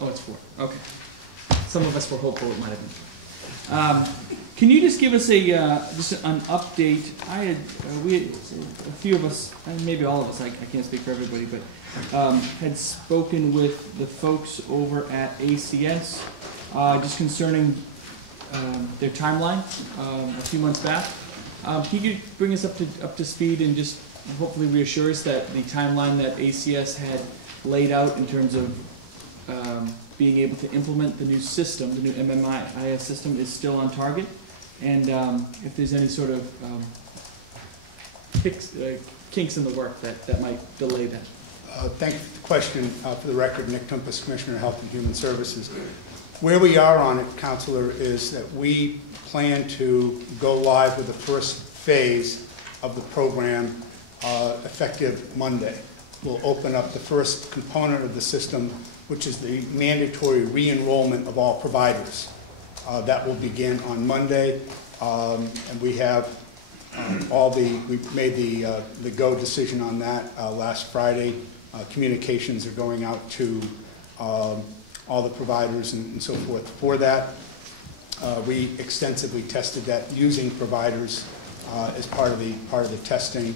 Oh, it's 4. Okay. Some of us were hopeful it might have been. Can you just give us a just an update? We had, a few of us, and maybe all of us, I can't speak for everybody, but had spoken with the folks over at ACS just concerning their timeline a few months back. Can you bring us up to speed and just hopefully reassure us that the timeline that ACS had laid out in terms of being able to implement the new system, the new MMIS system, is still on target? And if there's any sort of kinks in the work that might delay that. Thank you for the question. For the record, Nick Tumpus, Commissioner of Health and Human Services. Where we are on it, Counselor, is that we plan to go live with the first phase of the program effective Monday. We'll open up the first component of the system, which is the mandatory re-enrollment of all providers. That will begin on Monday, and we have we've made the go decision on that last Friday. Communications are going out to all the providers and so forth for that. We extensively tested that using providers as part of the testing.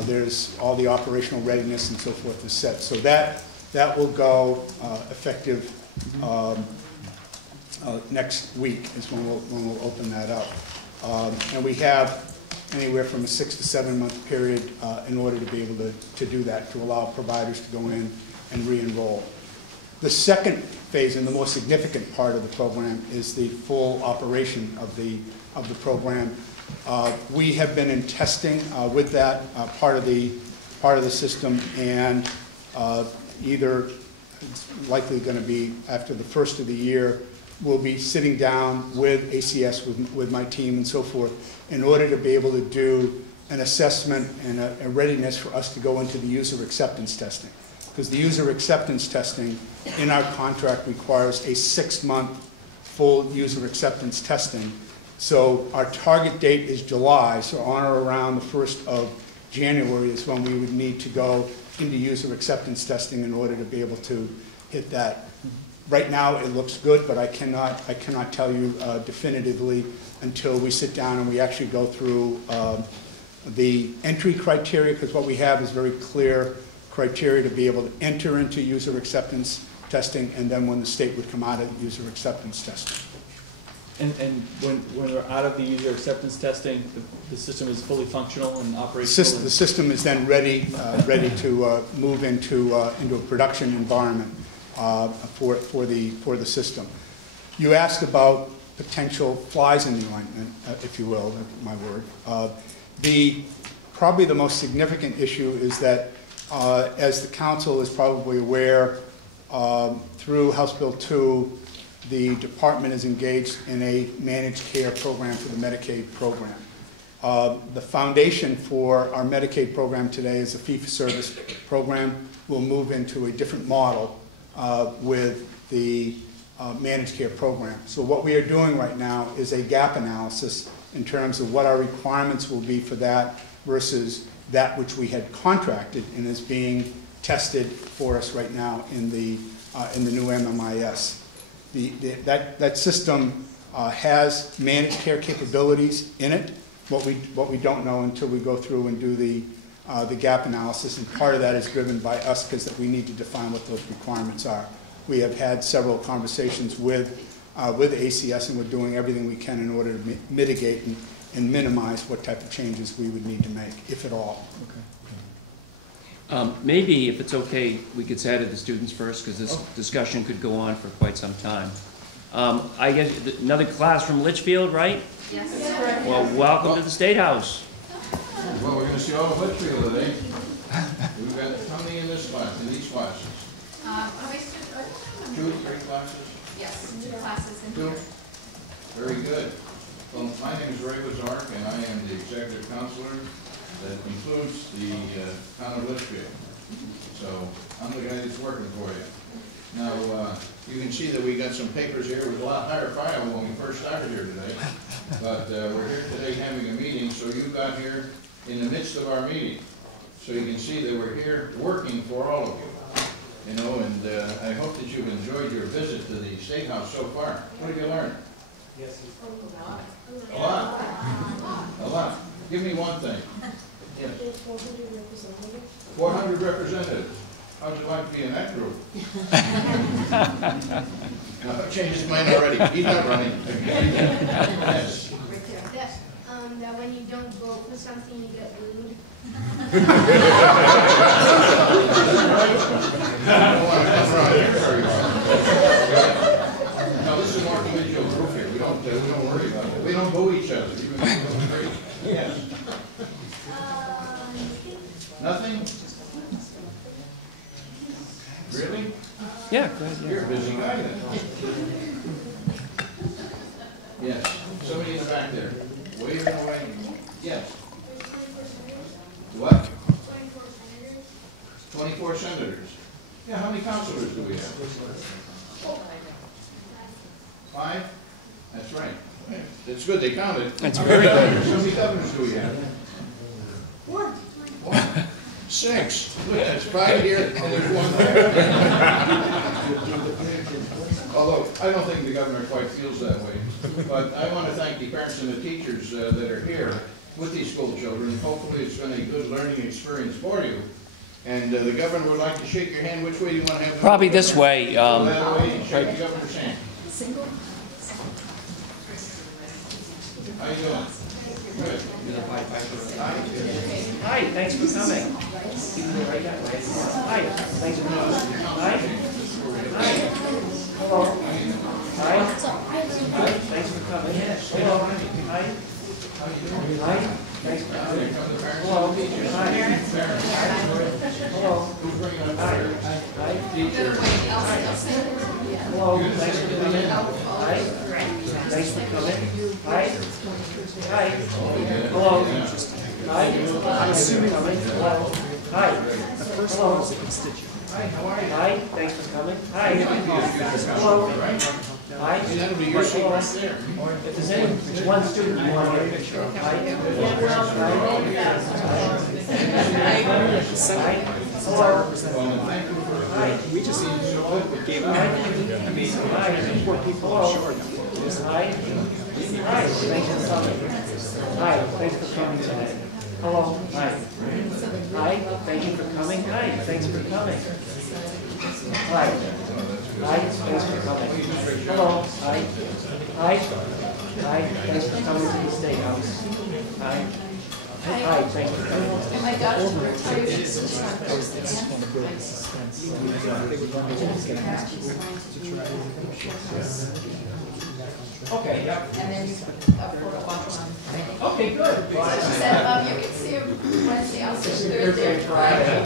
There's all the operational readiness and so forth is set. So that will go effective next week is when we'll open that up. And we have anywhere from a 6 to 7 month period in order to be able to do that, to allow providers to go in and re-enroll. The second phase and the most significant part of the program is the full operation of the program. We have been in testing with that part of the system, and either it's likely going to be after the first of the year, we'll be sitting down with ACS, with my team and so forth, in order to be able to do an assessment and a readiness for us to go into the user acceptance testing. Because the user acceptance testing in our contract requires a 6-month full user acceptance testing. So our target date is July, so on or around the 1st of January is when we would need to go into user acceptance testing in order to be able to hit that. Right now it looks good, but I cannot tell you definitively until we sit down and we actually go through the entry criteria, because what we have is very clear criteria to be able to enter into user acceptance testing, and then when the state would come out of user acceptance testing. And when we're out of the user acceptance testing, the system is fully functional and operational? The system is then ready to move into a production environment for the system. You asked about potential flies in the ointment, if you will, my word. Probably the most significant issue is that, as the council is probably aware, through House Bill 2, the department is engaged in a managed care program for the Medicaid program. The foundation for our Medicaid program today is a fee-for-service program. We'll move into a different model with the managed care program. So what we are doing right now is a gap analysis in terms of what our requirements will be for that versus that which we had contracted and is being tested for us right now in the new MMIS. That system has managed care capabilities in it. What we don't know until we go through and do the gap analysis, and part of that is driven by us because that we need to define what those requirements are. We have had several conversations with ACS, and we're doing everything we can in order to mitigate and minimize what type of changes we would need to make, if at all. Okay. Maybe, if it's okay, we could say to the students first, because this discussion could go on for quite some time. I guess another class from Litchfield, right? Yes. Well, welcome to the State House. Well, we're going to see all of Litchfield today. We've got how many in this class, in these classes? How many students? 2, 3 classes? Yes, 2 classes in 2? here. Very good. Well, my name is Ray Wazark, and I am the executive counselor that includes the town of Litchfield. So I'm the guy that's working for you. Now, you can see that we got some papers here. It was a lot higher file when we first started here today. But we're here today having a meeting, so you got here in the midst of our meeting. So you can see that we're here working for all of you. you know, and I hope that you've enjoyed your visit to the State House so far. What have you learned? A lot. A lot? A lot. Give me one thing. Yes. 400 representatives. How'd you like to be in that group? I've changed his mind already. He's not running. Yes. That when you don't vote for something, you get booed. I don't want to come around here very hard. Now, this is more collegial group here. We don't worry about it. We don't boo each other. Even if we go crazy. Yes. Nothing? Really? Yeah, go ahead. You're a busy guy then. Yes. Somebody in the back there. Waving away. Yes. What? 24 senators. Yeah, how many councilors do we have? 5? That's right. It's good they counted. That's very good. How many governors do we have? 1. 6. Look, that's 5 here, and there's 1 there. Although, I don't think the governor quite feels that way. But I want to thank the parents and the teachers that are here with these school children. Hopefully it's been a good learning experience for you. And the governor would like to shake your hand. Which way do you want to have it? Probably this way. That way, shake the governor's hand. How you doing? Good. Hi, thanks for coming. Hi, thanks for coming. Hi. Hi. Hello. Hi. Hi, thanks for coming. Hello. Hi. Hi. Thanks for coming. Hello. Hi. Hello. Hi. Hi. Hello. Thanks for coming. Hi. Thanks for coming. Hi. Hi. Hello. Hi. Thanks for coming. Hello. Hi. Hello. Hi, how are you? Hi, thanks for coming. Hi. Hello. Hi. That'll be your seat right there. If there's any, there's one student you want to get a picture of. Hi. Hi. Hello. Hi. We just gave them, I mean, Hi. Hello. Hi. Hi. Thanks for coming. Hi. Thanks for coming tonight. Hello. Hi. Hi. Thank you for coming. Hi. Thanks for coming. Hi. Hi. Thanks for coming. Hello. Hi. Hi. Hi. Thanks for coming to the State House. Hi. Hi. Thanks for coming. And my daughter's retired. Okay, yeah. And then a photo op on. Okay, good. So she said, you can see him Wednesday, I'll see him Thursday, Friday.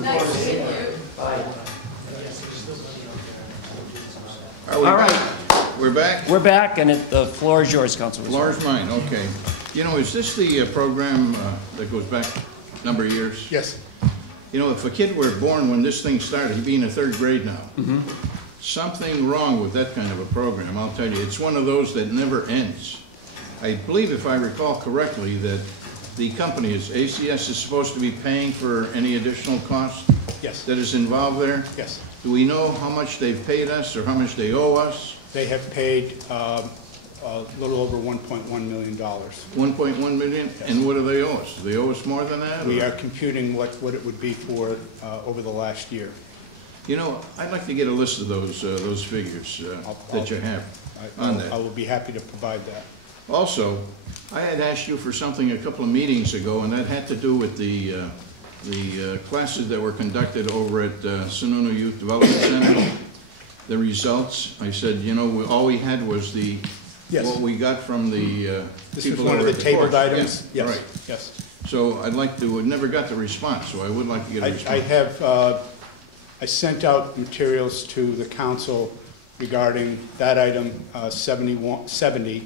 Nice seeing you. Bye. Are we All right. back? We're back? We're back, and the floor is yours, Councilor. Floor's mine, okay. You know, is this the program that goes back a number of years? Yes. You know, if a kid were born when this thing started, he'd be in the 3rd grade now. Something wrong with that kind of a program, I'll tell you. It's one of those that never ends. I believe, if I recall correctly, that the company, ACS, is supposed to be paying for any additional cost Yes. that is involved there. Yes. Do we know how much they've paid us or how much they owe us? They have paid a little over $1.1 million. 1.1 million? And what do they owe us? Do they owe us more than that? We or- are computing what it would be for over the last year. You know, I'd like to get a list of those figures that you have on that. I will be happy to provide that. Also, I had asked you for something a couple of meetings ago, and that had to do with the classes that were conducted over at Sununu Youth Development Center. The results, I said, you know, all we had was Yes. what we got from the This was people one that of were the at tabled course. items? Yeah, Yes. right. Yes. So I'd like to, never got the response, so I would like to get a response. I have, I sent out materials to the council regarding that item 70,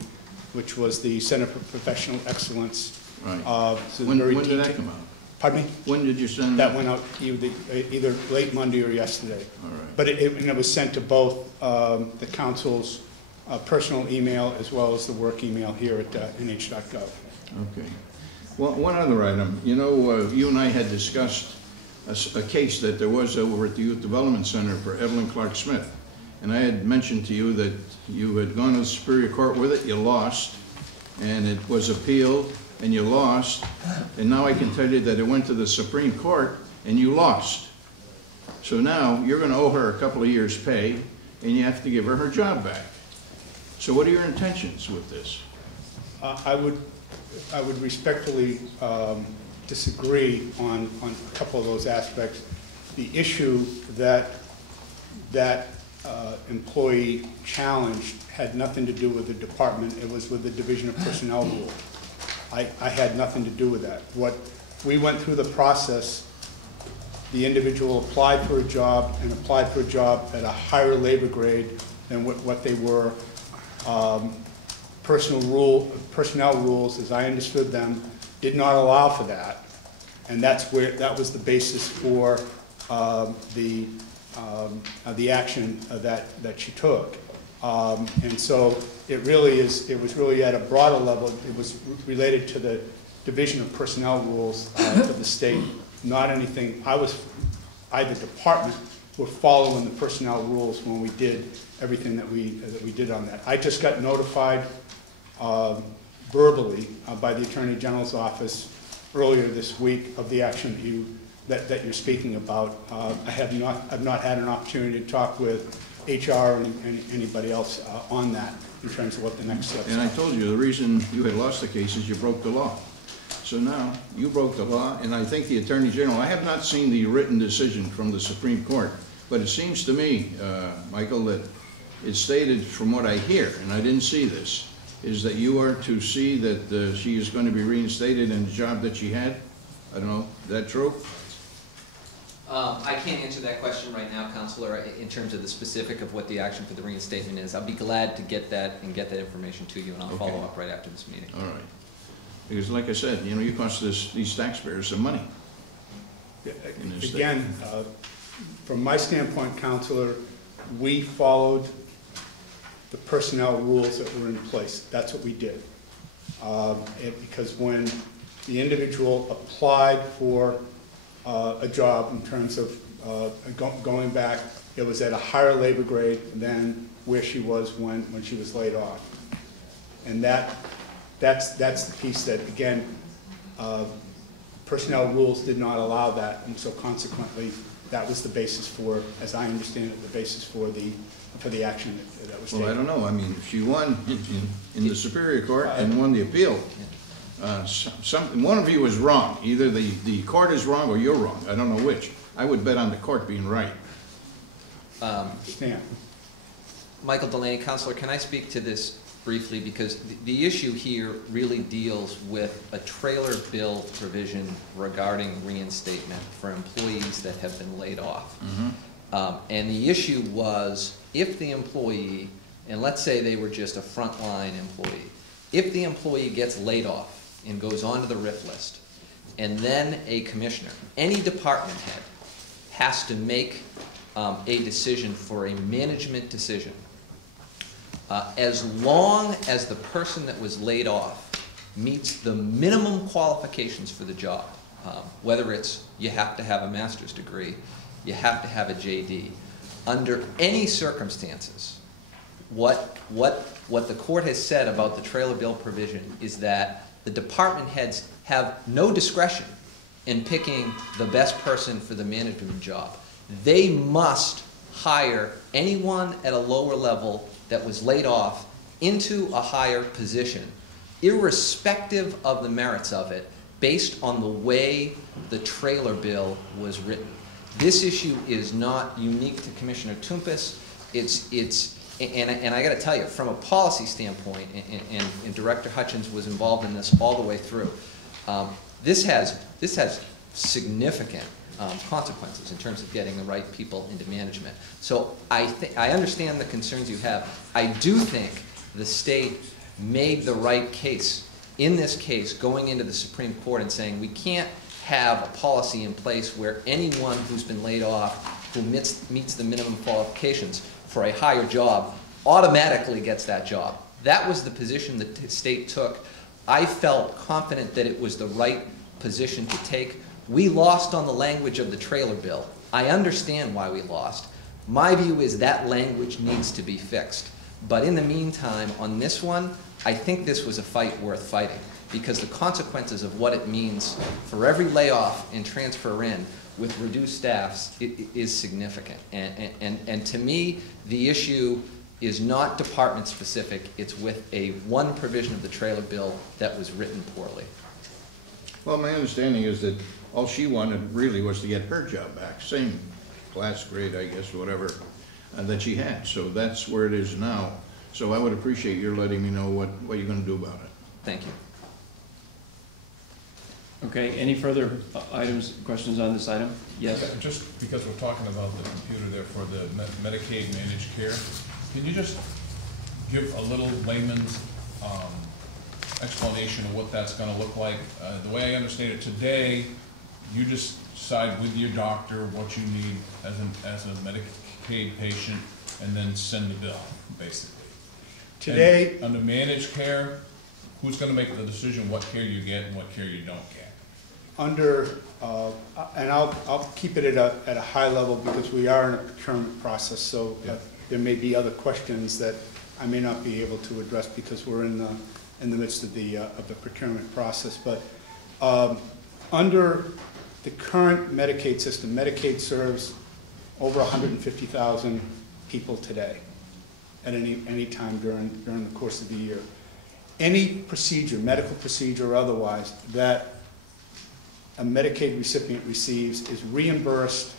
which was the Center for Professional Excellence. Right. So When very did that detailed- come out? Pardon me? When did you send That went out either late Monday or yesterday. All right. But it was sent to both the council's personal email as well as the work email here at nh.gov. Okay. Well, one other item. You know, you and I had discussed a case that there was over at the Youth Development Center for Evelyn Clark Smith. And I had mentioned to you that you had gone to the Superior Court with it, you lost, and it was appealed, and you lost, and now I can tell you that it went to the Supreme Court, and you lost. So now you're going to owe her a couple of years' pay, and you have to give her job back. So what are your intentions with this? I would respectfully disagree on a couple of those aspects. The issue that employee challenged had nothing to do with the department. It was with the Division of Personnel Rule. I had nothing to do with that. We went through the process. The individual applied for a job and applied for a job at a higher labor grade than what they were. Personnel rules, as I understood them, did not allow for that, and that was the basis for the action that she took. And so it was really at a broader level. It was related to the Division of Personnel Rules of the state, not anything. I, the department, were following the personnel rules when we did everything that we did on that. I just got notified verbally by the Attorney General's office earlier this week of the action that you're speaking about. I've not had an opportunity to talk with HR and anybody else on that in terms of what the next steps are. And I told you the reason you had lost the case is you broke the law. So now you broke the law, and I think the Attorney General, I have not seen the written decision from the Supreme Court, but it seems to me, Michael, that it's stated from what I hear, and I didn't see this, is that you are to see that she is going to be reinstated in the job that she had? I don't know, is that true? I can't answer that question right now, Counselor, in terms of the specific of what the action for the reinstatement is. I'll be glad to get that and get that information to you, and I'll follow up right after this meeting. All right. Because like I said, you know, you cost these taxpayers some money. Again, from my standpoint, Counselor, we followed the personnel rules that were in place. That's what we did. Because when the individual applied for a job in terms of going back, it was at a higher labor grade than where she was when she was laid off. And that's the piece that, again, personnel rules did not allow that, and so consequently, that was the basis for, as I understand it, the basis for the action that was taken. Well, I don't know. I mean, she won in the Superior Court and won the appeal. One of you is wrong. Either the court is wrong or you're wrong. I don't know which. I would bet on the court being right. Stan. Michael Delaney, Counselor, can I speak to this briefly? Because the issue here really deals with a trailer bill provision regarding reinstatement for employees that have been laid off. Mm-hmm. And the issue was, if the employee, and let's say they were just a frontline employee, if the employee gets laid off and goes onto the RIF list, and then a commissioner, any department head, has to make a decision for a management decision, as long as the person that was laid off meets the minimum qualifications for the job, whether it's you have to have a master's degree, you have to have a JD, under any circumstances, what the court has said about the trailer bill provision is that the department heads have no discretion in picking the best person for the management job. They must hire anyone at a lower level that was laid off into a higher position, irrespective of the merits of it, based on the way the trailer bill was written. This issue is not unique to Commissioner Toumpas. And I got to tell you, from a policy standpoint, and Director Hutchins was involved in this all the way through, this has significant consequences in terms of getting the right people into management. So I understand the concerns you have. I do think the state made the right case in this case, going into the Supreme Court and saying we can't have a policy in place where anyone who's been laid off who meets the minimum qualifications for a higher job automatically gets that job. That was the position that the state took. I felt confident that it was the right position to take We lost on the language of the trailer bill. I understand why we lost. My view is that language needs to be fixed. But in the meantime, on this one, I think this was a fight worth fighting, because the consequences of what it means for every layoff and transfer in with reduced staffs is significant. And to me, the issue is not department specific. It's with one provision of the trailer bill that was written poorly. Well, my understanding is that all she wanted really was to get her job back, same class grade, I guess, whatever, that she had. So that's where it is now. So I would appreciate your letting me know what you're going to do about it. Thank you. Okay, any further items, questions on this item? Yes? Just because we're talking about the computer there for the Medicaid managed care, can you just give a little layman's explanation of what that's going to look like? The way I understand it today, you just decide with your doctor what you need as a Medicaid patient and then send the bill, basically. Today, and under managed care, who's going to make the decision what care you get and what care you don't get? under, and I'll keep it at a high level because we are in a procurement process, so there may be other questions that I may not be able to address because we're in the midst of the procurement process. But under the current Medicaid system, Medicaid serves over 150,000 people today at any time during the course of the year. Any procedure, medical procedure or otherwise, that a Medicaid recipient receives is reimbursed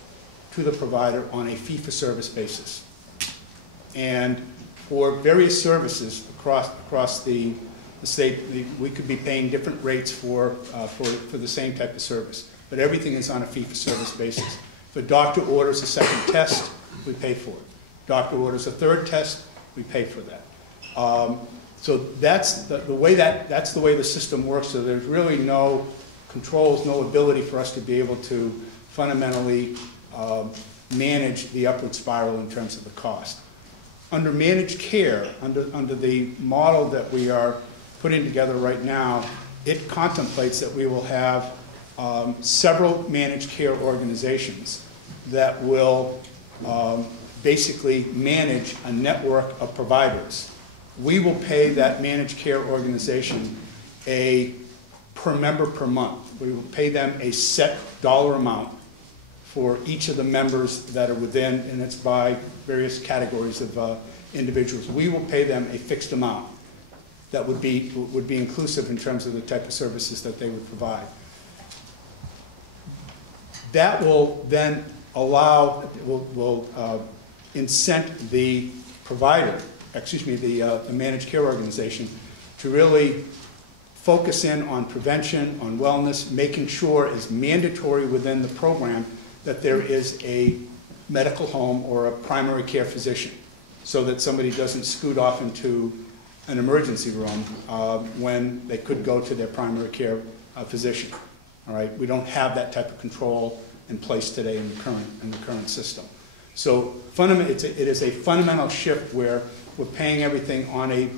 to the provider on a fee-for-service basis. And for various services across the state, we could be paying different rates for the same type of service, but everything is on a fee-for-service basis. If a doctor orders a second test, we pay for it. Doctor orders a third test, we pay for that. So that's the way the system works. So there's really no controls, no ability for us to be able to fundamentally manage the upward spiral in terms of the cost. Under managed care, under the model that we are putting together right now, it contemplates that we will have several managed care organizations that will basically manage a network of providers. We will pay that managed care organization per member per month. We will pay them a set dollar amount for each of the members that are within, and it's by various categories of individuals. We will pay them a fixed amount that would be inclusive in terms of the type of services that they would provide. That will then will incent the provider, the managed care organization, to really focus in on prevention, on wellness, making sure is mandatory within the program that there is a medical home or a primary care physician, so that somebody doesn't scoot off into an emergency room when they could go to their primary care physician. All right, we don't have that type of control in place today in the current system. So it is a fundamental shift where we're paying everything on a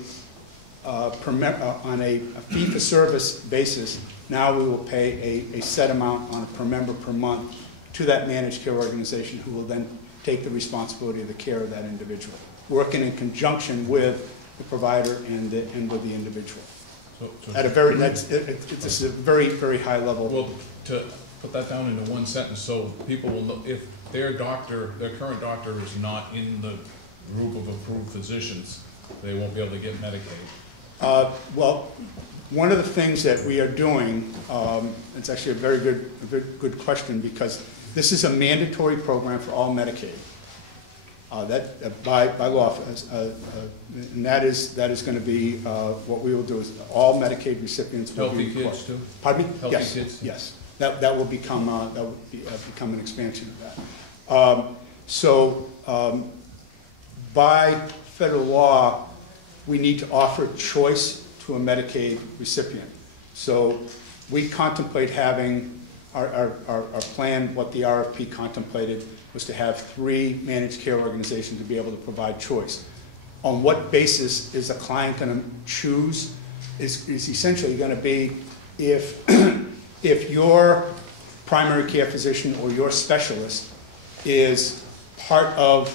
fee-for-service basis. Now we will pay a set amount on a per member per month to that managed care organization, who will then take the responsibility of the care of that individual, working in conjunction with the provider and with the individual. This is a very, very high level. Well, to put that down into one sentence, so people will know if their current doctor is not in the group of approved physicians, they won't be able to get Medicaid. Well, one of the things that we are doing, it's actually a very good question, because this is a mandatory program for all Medicaid. By law, and that is going to be what we will do. Is all Medicaid recipients will be healthy kids too. Pardon me? Healthy Yes. kids. Yes. That will become become an expansion of that. By federal law, we need to offer choice to a Medicaid recipient. So we contemplate having our plan. What the RFP contemplated was to have 3 managed care organizations to be able to provide choice. On what basis is a client going to choose is essentially going to be if your primary care physician or your specialist is part of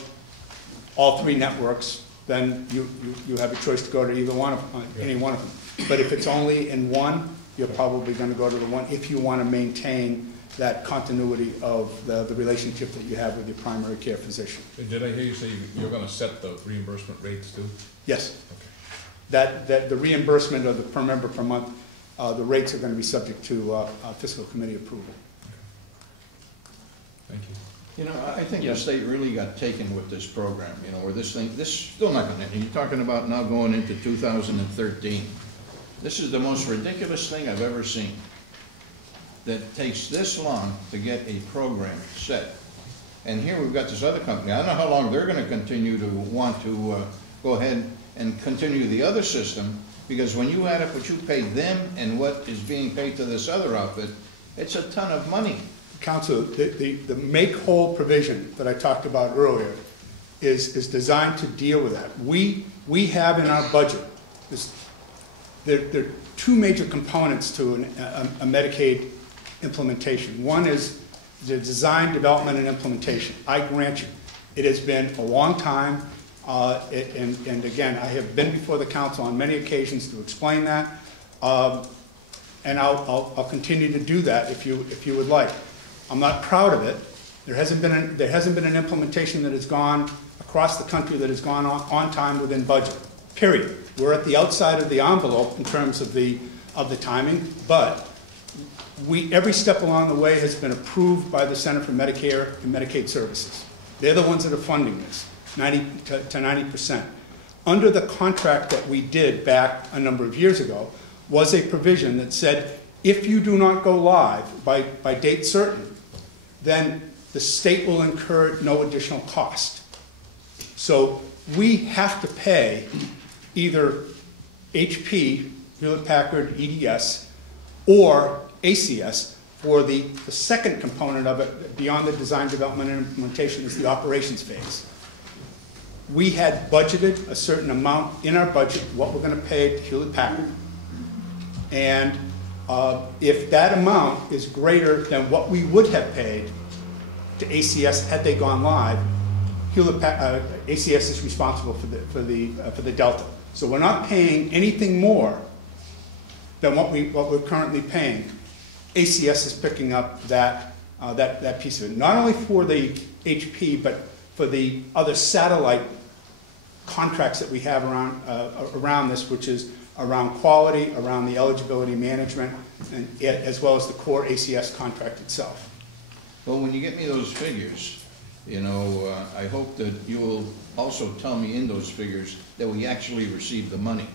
all three networks, then you have a choice to go to either one of any one of them. But if it's only in one, you're probably going to go to the one if you want to maintain that continuity of the relationship that you have with your primary care physician. Did I hear you say you're gonna set the reimbursement rates too? Yes. Okay. That the reimbursement of the per member per month, the rates are going to be subject to fiscal committee approval. Thank you. You know, I think the state really got taken with this program, you know, where this is still not gonna, you're talking about now going into 2013. This is the most ridiculous thing I've ever seen. That takes this long to get a program set. And here we've got this other company. I don't know how long they're gonna continue to want to go ahead and continue the other system, because when you add up what you paid them and what is being paid to this other outfit, it's a ton of money. Council, the make-whole provision that I talked about earlier is designed to deal with that. We have in our budget, there are two major components to a Medicaid implementation. One is the design, development, and implementation. I grant you, it has been a long time, and again, I have been before the council on many occasions to explain that, and I'll continue to do that if you would like. I'm not proud of it. There hasn't been an implementation that has gone across the country that has gone on time within budget. Period. We're at the outside of the envelope in terms of the timing, but every step along the way has been approved by the Center for Medicare and Medicaid Services. They're the ones that are funding this, 90%. Under the contract that we did back a number of years ago was a provision that said if you do not go live by date certain, then the state will incur no additional cost. So we have to pay either HP, Hewlett-Packard EDS, or ACS for the second component of it, beyond the design, development, and implementation, is the operations phase. We had budgeted a certain amount in our budget, what we're going to pay to Hewlett-Packard. And if that amount is greater than what we would have paid to ACS had they gone live, ACS is responsible for the delta. So we're not paying anything more than what we're currently paying. ACS is picking up that piece of it, not only for the HP, but for the other satellite contracts that we have around this, which is around quality, around the eligibility management, and as well as the core ACS contract itself. Well, when you get me those figures, you know, I hope that you will also tell me in those figures that we actually received the money,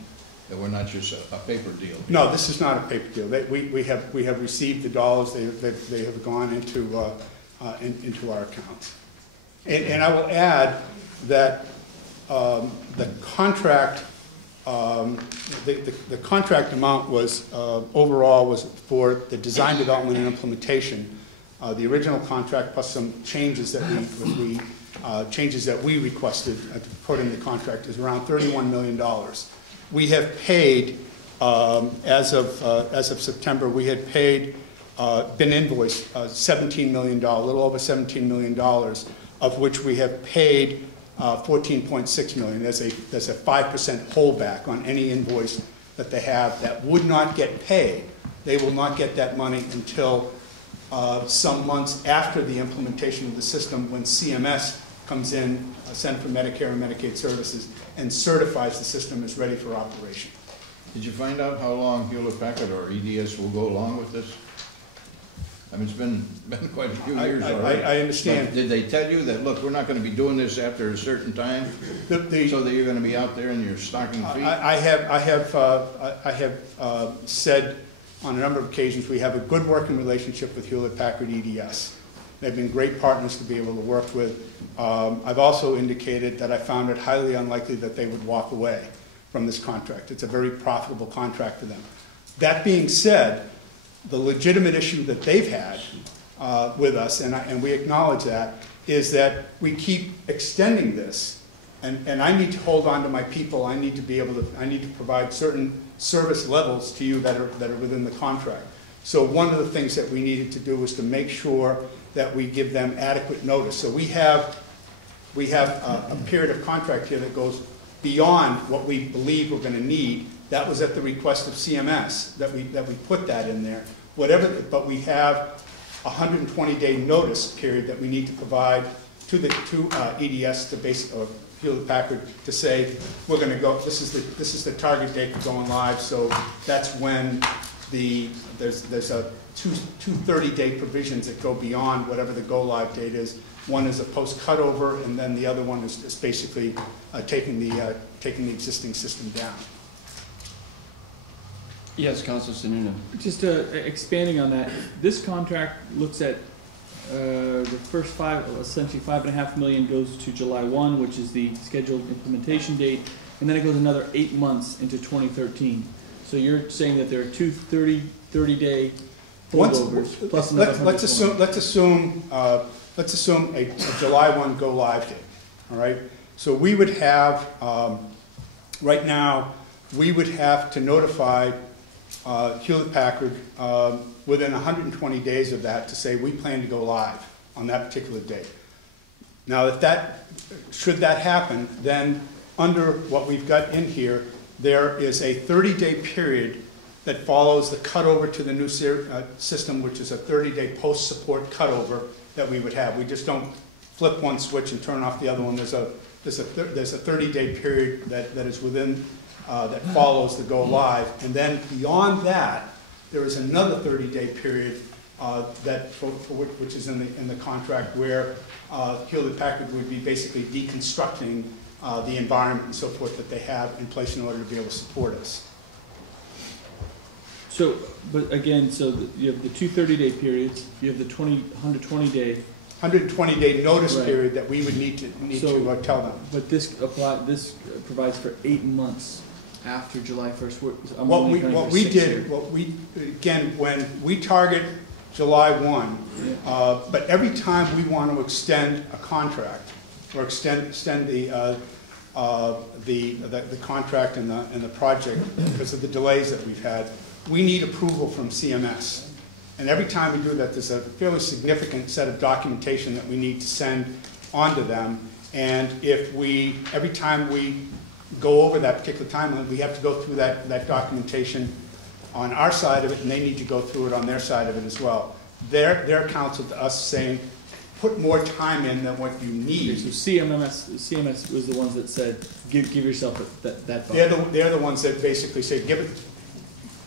that we're not just a paper deal. No, this is not a paper deal. We have received the dollars. They have gone into our accounts. And I will add that the contract amount was overall was for the design, development, and implementation. The original contract plus some changes that we requested to put in the contract is around $31 million. We have paid as of September. We had paid been invoiced $17 million, a little over $17 million, of which we have paid $14.6 million. There's a 5% holdback on any invoice that they have that would not get paid. They will not get that money until some months after the implementation of the system, when CMS comes in, Center for Medicare and Medicaid Services, and certifies the system is ready for operation. Did you find out how long Hewlett-Packard or EDS will go along with this? I mean, it's been quite a few years already. I understand. But did they tell you that, look, we're not going to be doing this after a certain time, so that you're going to be out there in your stocking feet? I have said on a number of occasions we have a good working relationship with Hewlett-Packard EDS. They've been great partners to be able to work with. I've also indicated that I found it highly unlikely that they would walk away from this contract. It's a very profitable contract for them. That being said, the legitimate issue that they've had with us, and we acknowledge that, is that we keep extending this, and I need to hold on to my people. I need to be able to. I need to provide certain service levels to you that are within the contract. So one of the things that we needed to do was to make sure that we give them adequate notice. So we have a period of contract here that goes beyond what we believe we're going to need. That was at the request of CMS that we put that in there. But we have a 120-day notice period that we need to provide to EDS, or Hewlett-Packard, to say we're going to go. This is the target date for going live. So that's when there's two 30-day provisions that go beyond whatever the go live date is. One is a post cutover, and then the other one is basically taking the existing system down. Yes, Councilor Sununu. Just expanding on that, this contract looks at the first essentially $5.5 million goes to July 1, which is the scheduled implementation date, and then it goes another 8 months into 2013. So you're saying that there are two 30-day holdovers plus another. Let's assume a July 1 go live date. All right. So we would have right now we would have to notify Hewlett-Packard within 120 days of that to say we plan to go live on that particular date. Now, should that happen, then under what we've got in here, there is a 30-day period that follows the cutover to the new system, which is a 30-day post-support cutover that we would have. We just don't flip one switch and turn off the other one. There's a 30-day period that is within that follows the go live, and then beyond that, there is another 30-day period which is in the contract where Hewlett-Packard would be basically deconstructing the environment and so forth that they have in place in order to be able to support us. So, but again, you have the two 30-day periods. You have the 120-day. 120-day notice period that we would need to tell them. But this provides for 8 months after July 1st. When we target July 1, but every time we want to extend a contract or extend the contract and the project because of the delays that we've had, we need approval from CMS. And every time we do that, there's a fairly significant set of documentation that we need to send on to them. And every time we go over that particular timeline, we have to go through that documentation on our side of it, and they need to go through it on their side of it as well. Their counsel to us saying, put more time in than what you need. Okay, so CMS was the ones that said, give yourself that they're the ones that basically say,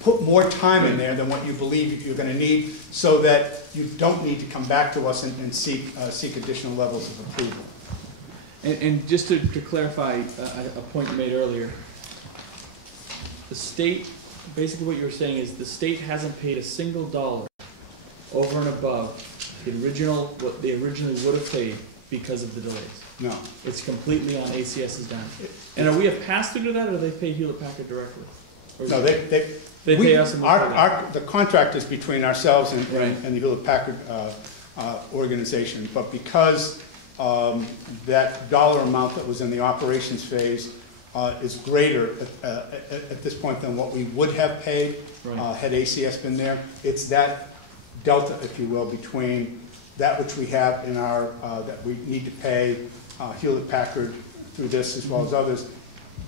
put more time in there than what you believe you're going to need, so that you don't need to come back to us and seek additional levels of approval. And just to clarify a point you made earlier, the state, basically what you were saying is the state hasn't paid a single dollar over and above what they originally would have paid because of the delays. No. It's completely on ACS's dime. And are we a pass-through to that, or do they pay Hewlett-Packard directly? No, they pay us. The contract is between ourselves and the Hewlett-Packard organization, but because that dollar amount that was in the operations phase is greater at this point than what we would have paid had ACS been there. It's that delta, if you will, between that which we have in our that we need to pay Hewlett-Packard through this as well as others,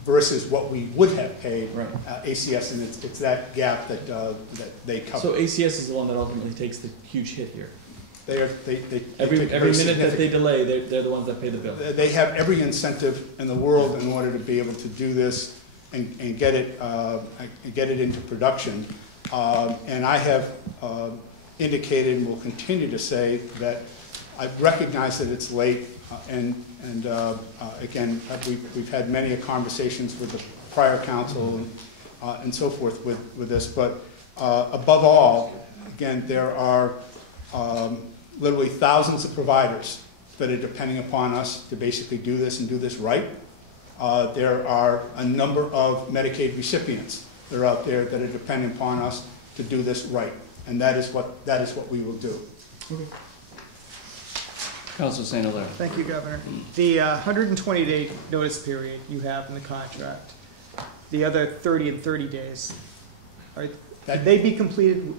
versus what we would have paid ACS, and it's that gap that they cover. So ACS is the one that ultimately takes the huge hit here. Every minute that they delay, they're the ones that pay the bill. They have every incentive in the world in order to be able to do this and get it into production. And I have indicated and will continue to say that I recognize that it's late, again, we've had many conversations with the prior council and so forth with this, but above all, again, there are literally thousands of providers that are depending upon us to basically do this and do this right. There are a number of Medicaid recipients that are out there that are depending upon us to do this right, and that is what we will do. Okay. Councilor St. Hilaire. Thank you, Governor. The 120-day notice period you have in the contract, the other 30 and 30 days, could they be completed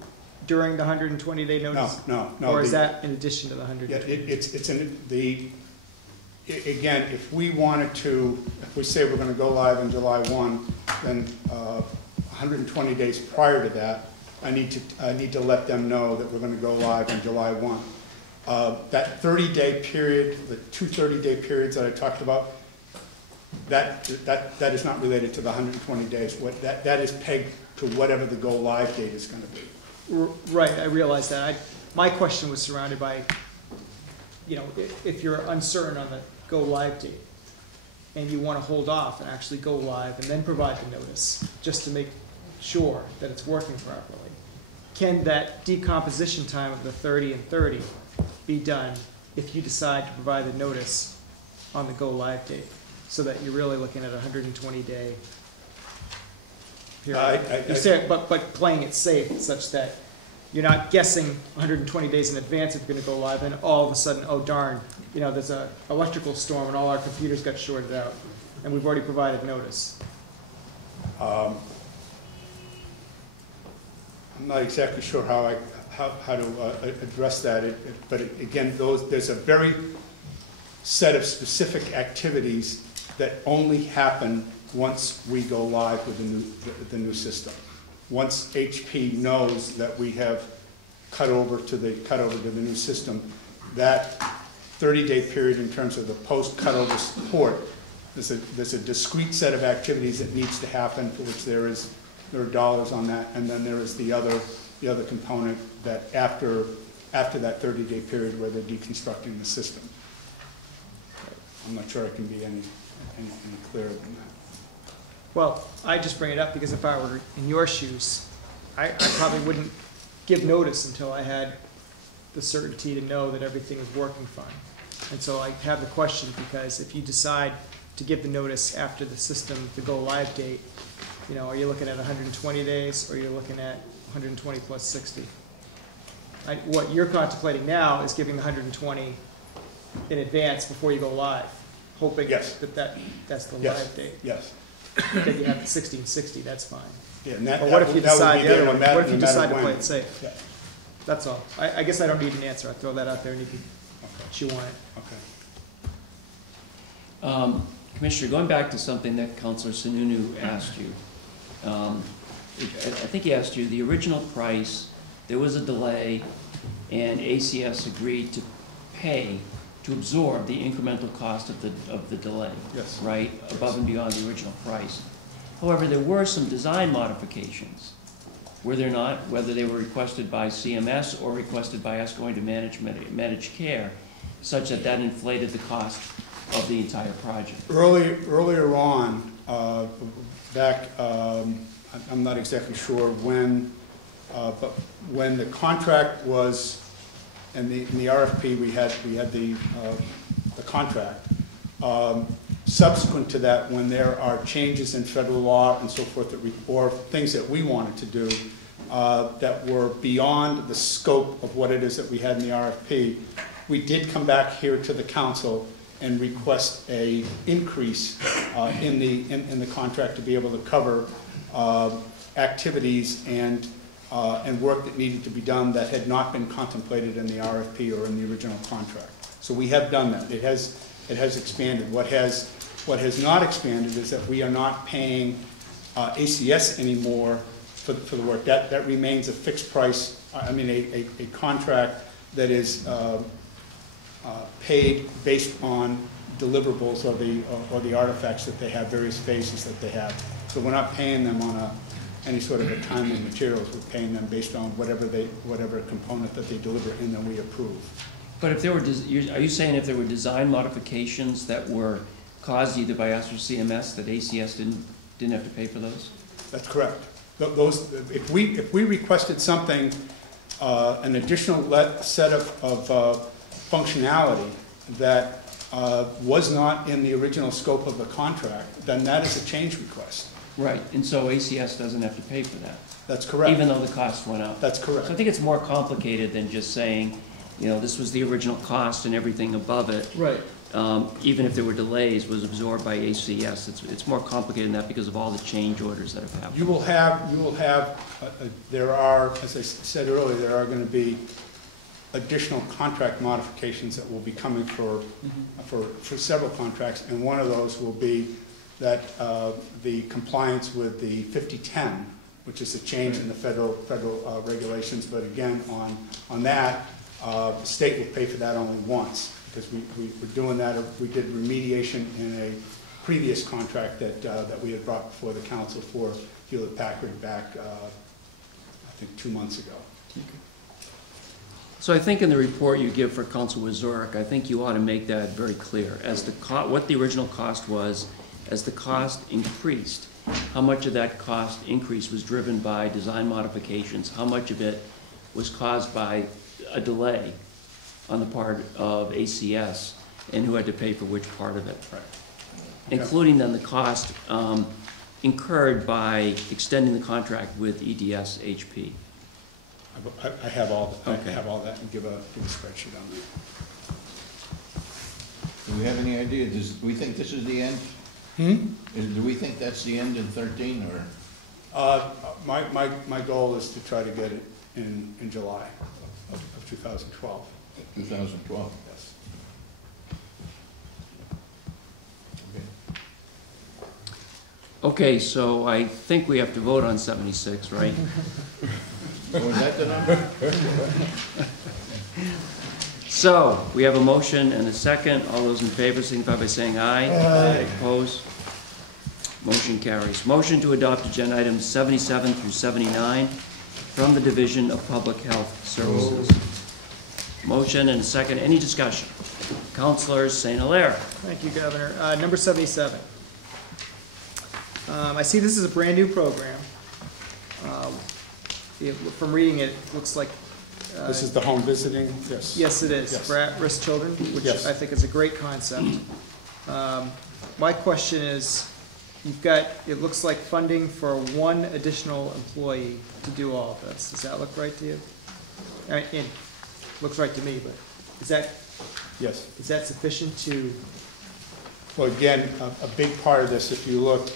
during the 120-day notice? No. Or is that in addition to the 120? Yeah, it's in the, again, if we wanted to, if we say we're gonna go live on July 1, then 120 days prior to that, I need to let them know that we're gonna go live on July 1. That 30-day period, the two 30-day periods that I talked about, that is not related to the 120 days. That is pegged to whatever the go live date is gonna be. Right, I realize that. My question was surrounded by, if you're uncertain on the go live date and you want to hold off and actually go live and then provide the notice just to make sure that it's working properly, can that decomposition time of the 30 and 30 be done if you decide to provide the notice on the go live date so that you're really looking at a 120-day period? But playing it safe such that you're not guessing 120 days in advance if you're going to go live, and all of a sudden, oh darn, there's an electrical storm and all our computers got shorted out, and we've already provided notice. I'm not exactly sure how to address that, but again, there's a very set of specific activities that only happen once we go live with the new system. Once HP knows that we have cut over to the new system, that 30-day period in terms of the post-cutover support, there's a discrete set of activities that needs to happen for which there are dollars on that, and then there is the other component that after that 30-day period where they're deconstructing the system. I'm not sure I can be any clearer than that. Well, I just bring it up because if I were in your shoes, I probably wouldn't give notice until I had the certainty to know that everything is working fine. And so I have the question because if you decide to give the notice after the system, the go live date, are you looking at 120 days or are you looking at 120 plus 60? What you're contemplating now is giving 120 in advance before you go live, hoping yes. that's the yes. live date. Yes. That you have the 60 and 60, that's fine. Yeah, and that, or what if you decide the other one? What if you decide to when. play it safe? Yeah. That's all. I guess I don't need an answer. I'll throw that out there and you can chew on it. Okay. Commissioner, going back to something that Councilor Sununu asked you, I think he asked you the original price, there was a delay, and ACS agreed to pay to absorb the incremental cost of the delay, yes. right, above and beyond the original price. However, there were some design modifications, were there not, whether they were requested by CMS or requested by us going to managed care, such that inflated the cost of the entire project. Earlier on, back, I'm not exactly sure when, but when the contract was, in the RFP, we had the contract. Subsequent to that, when there are changes in federal law and so forth, or things that we wanted to do that were beyond the scope of what it is that we had in the RFP, we did come back here to the council and request a increase in the contract to be able to cover activities and work that needed to be done that had not been contemplated in the RFP or in the original contract. So we have done that. It has expanded. What has not expanded is that we are not paying ACS anymore for the work. That remains a fixed price. I mean, a contract that is paid based on deliverables or the artifacts that they have, various phases that they have. So we're not paying them on any sort of a time and materials. We're paying them based on whatever component that they deliver and then we approve. But if there were, are you saying if there were design modifications that were caused either by us or CMS that ACS didn't have to pay for those? That's correct. Those, if we requested something, an additional set of functionality that was not in the original scope of the contract, then that is a change request. Right, and so ACS doesn't have to pay for that. That's correct. Even though the cost went up. That's correct. So I think it's more complicated than just saying, this was the original cost and everything above it. Right. even if there were delays, was absorbed by ACS. It's more complicated than that because of all the change orders that have happened. You will have, there are, as I said earlier, there are going to be additional contract modifications that will be coming for several contracts, and one of those will be that the compliance with the 5010, which is a change in the federal regulations, but again, on that, the state will pay for that only once, because we're doing that. We did remediation in a previous contract that we had brought before the council for Hewlett-Packard back, I think 2 months ago. So I think in the report you give for Councilor Zurich, I think you ought to make that very clear as to what the original cost was. As the cost increased, how much of that cost increase was driven by design modifications? How much of it was caused by a delay on the part of ACS, and who had to pay for which part of it? Right. Including then the cost incurred by extending the contract with EDS HP. I have all Okay. I have all that and give a spreadsheet on that. Do we have any idea? Do we think this is the end? Do we think that's the end in 13, or? My goal is to try to get it in July of 2012. 2012. Yes. Okay. Okay, so I think we have to vote on 76, right? Was that the number? So, we have a motion and a second. All those in favor signify by saying aye. Aye. Opposed? Motion carries. Motion to adopt agenda items 77 through 79 from the Division of Public Health Services. Motion and a second. Any discussion? Councilor St. Hilaire. Thank you, Governor. Number 77. I see this is a brand-new program. From reading it, it looks like... This is the home visiting? Yes. Yes, it is. Yes. For at-risk children, which Yes. I think is a great concept. My question is, you've got, it looks like funding for one additional employee to do all of this. Does that look right to you? I mean, it looks right to me, but is that Yes. sufficient to? Well, again, a big part of this, if you look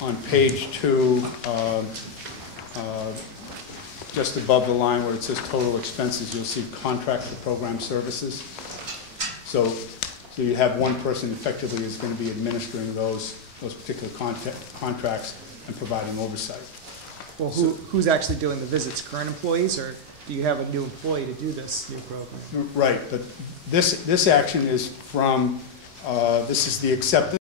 on page 2, just above the line where it says total expenses, you'll see contract for program services. So you have one person effectively is going to be administering those particular contracts and providing oversight. Well, who's actually doing the visits? Current employees, or do you have a new employee to do this new program? Right, but this action is from, this is the acceptance